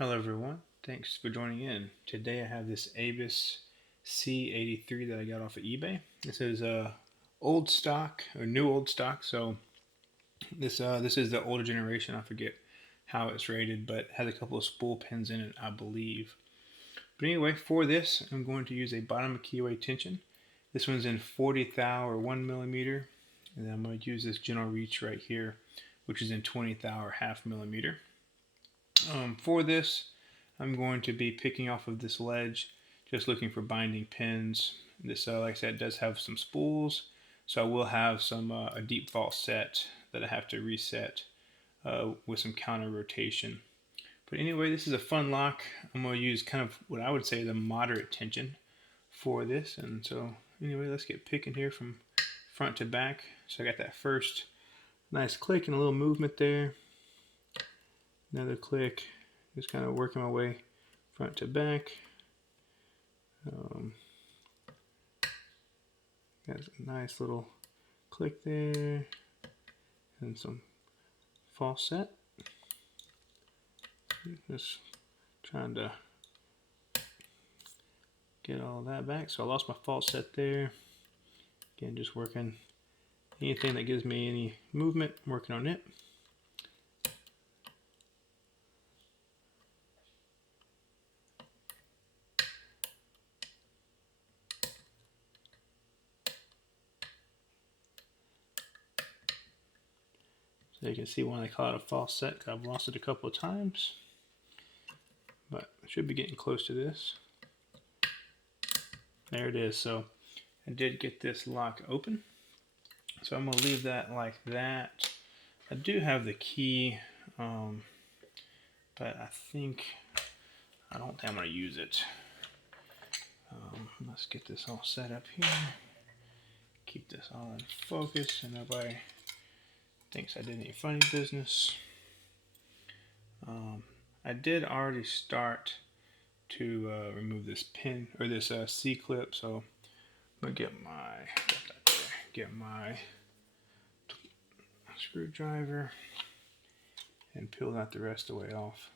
Hello everyone, thanks for joining in. Today I have this ABUS C83 that I got off of eBay. This is old stock or new old stock, so this is the older generation. I forget how it's rated, but it has a couple of spool pins in it, I believe. But anyway, for this I'm going to use a bottom keyway tension. This one's in 40 thou or 1 millimeter, and then I'm going to use this general reach right here, which is in 20 thou or half millimeter. For this, I'm going to be picking off of this ledge, just looking for binding pins. This, like I said, does have some spools, so I will have some a deep fault set that I have to reset with some counter rotation. But anyway, this is a fun lock. I'm going to use kind of what I would say is a moderate tension for this. And so anyway, let's get picking here from front to back. So I got that first nice click and a little movement there. Another click, just kind of working my way front to back. Got a nice little click there, and some false set. Just trying to get all that back. So I lost my false set there. Again, just working anything that gives me any movement, working on it. So you can see when I call it a false set, I've lost it a couple of times, but I should be getting close to this. There it is. So I did get this lock open. So I'm going to leave that like that. I do have the key, but I don't think I'm going to use it. Let's get this all set up here. Keep this all in focus so nobody thinks I did any funny business. I did already start to remove this pin or this C-clip, so I'm gonna get my screwdriver and peel that the rest of the way off,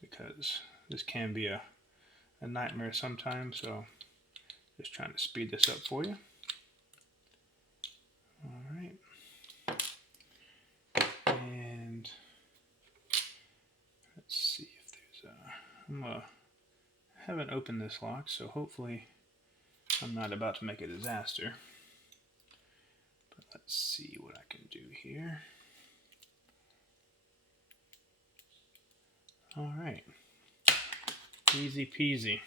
because this can be a nightmare sometimes. So just trying to speed this up for you. All right. And let's see if there's I haven't opened this lock, so hopefully I'm not about to make a disaster. But let's see what I can do here. All right, easy peasy.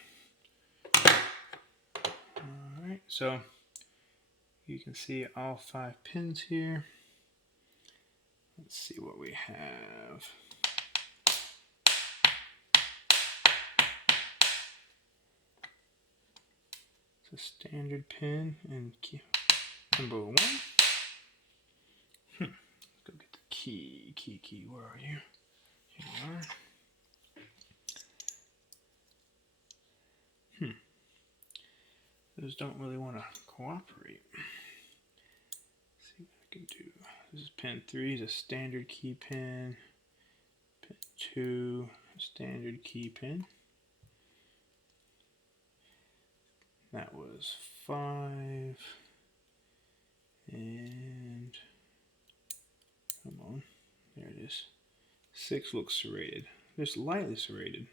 All right, so you can see all 5 pins here. Let's see what we have. It's a standard pin and key number 1. Let's go get the key. Key, where are you? Here you are. Those don't really want to cooperate. Let's see what I can do. This is pin 3 is a standard key pin. Pin 2, a standard key pin. That was 5. And come on, there it is. 6 looks serrated. Just lightly serrated.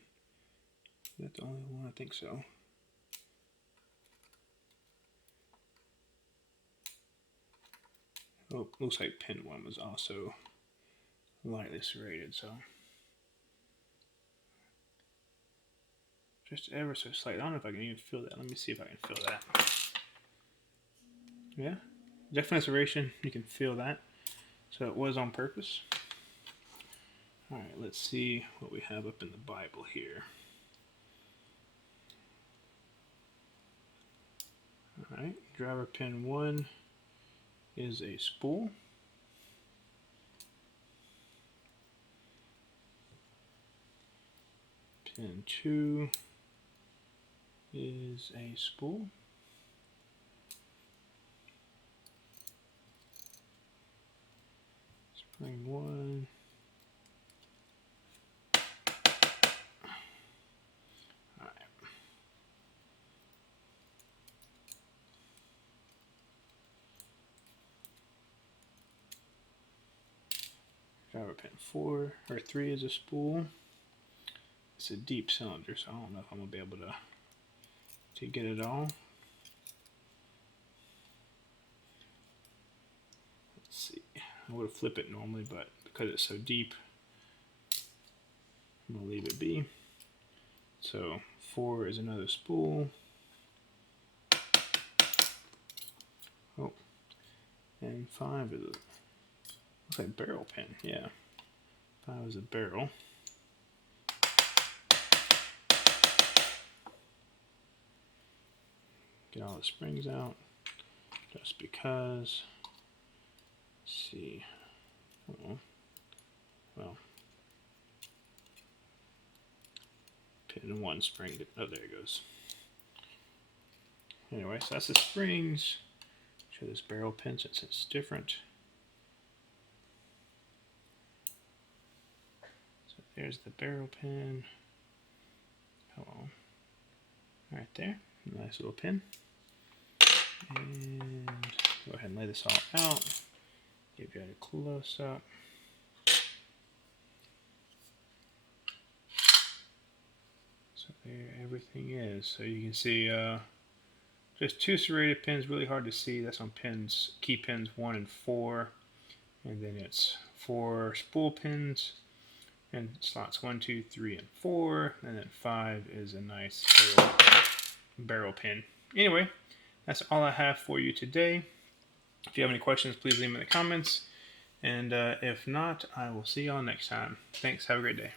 Is that the only one? I think so. Oh, looks like pin 1 was also lightly serrated, so just ever so slight. I don't know if I can even feel that. Let me see if I can feel that. Yeah, definite serration. You can feel that. So it was on purpose. All right, let's see what we have up in the Bible here. All right, driver pin 1 is a spool. Pin 2 is a spool. Spring 1 Driver pin 4 or 3 is a spool. It's a deep cylinder, so I don't know if I'm gonna be able to get it all. Let's see. I would flip it normally, but because it's so deep, I'm gonna leave it be. So 4 is another spool. Oh, and 5 is looks like barrel pin. Yeah, 5 is a barrel. Get all the springs out, just because. Let's see. Oh, well, pin 1 spring. Oh, there it goes. Anyway, so that's the springs. Show this barrel pin since it's different. So there's the barrel pin. Hello. Right there. Nice little pin. And go ahead and lay this all out. Give you a close up. So there everything is. So you can see just 2 serrated pins, really hard to see. That's on pins, key pins 1 and 4. And then it's 4 spool pins and slots 1, 2, 3, and 4. And then 5 is a nice barrel pin. Anyway, that's all I have for you today. If you have any questions, please leave them in the comments. And if not, I will see y'all next time. Thanks. Have a great day.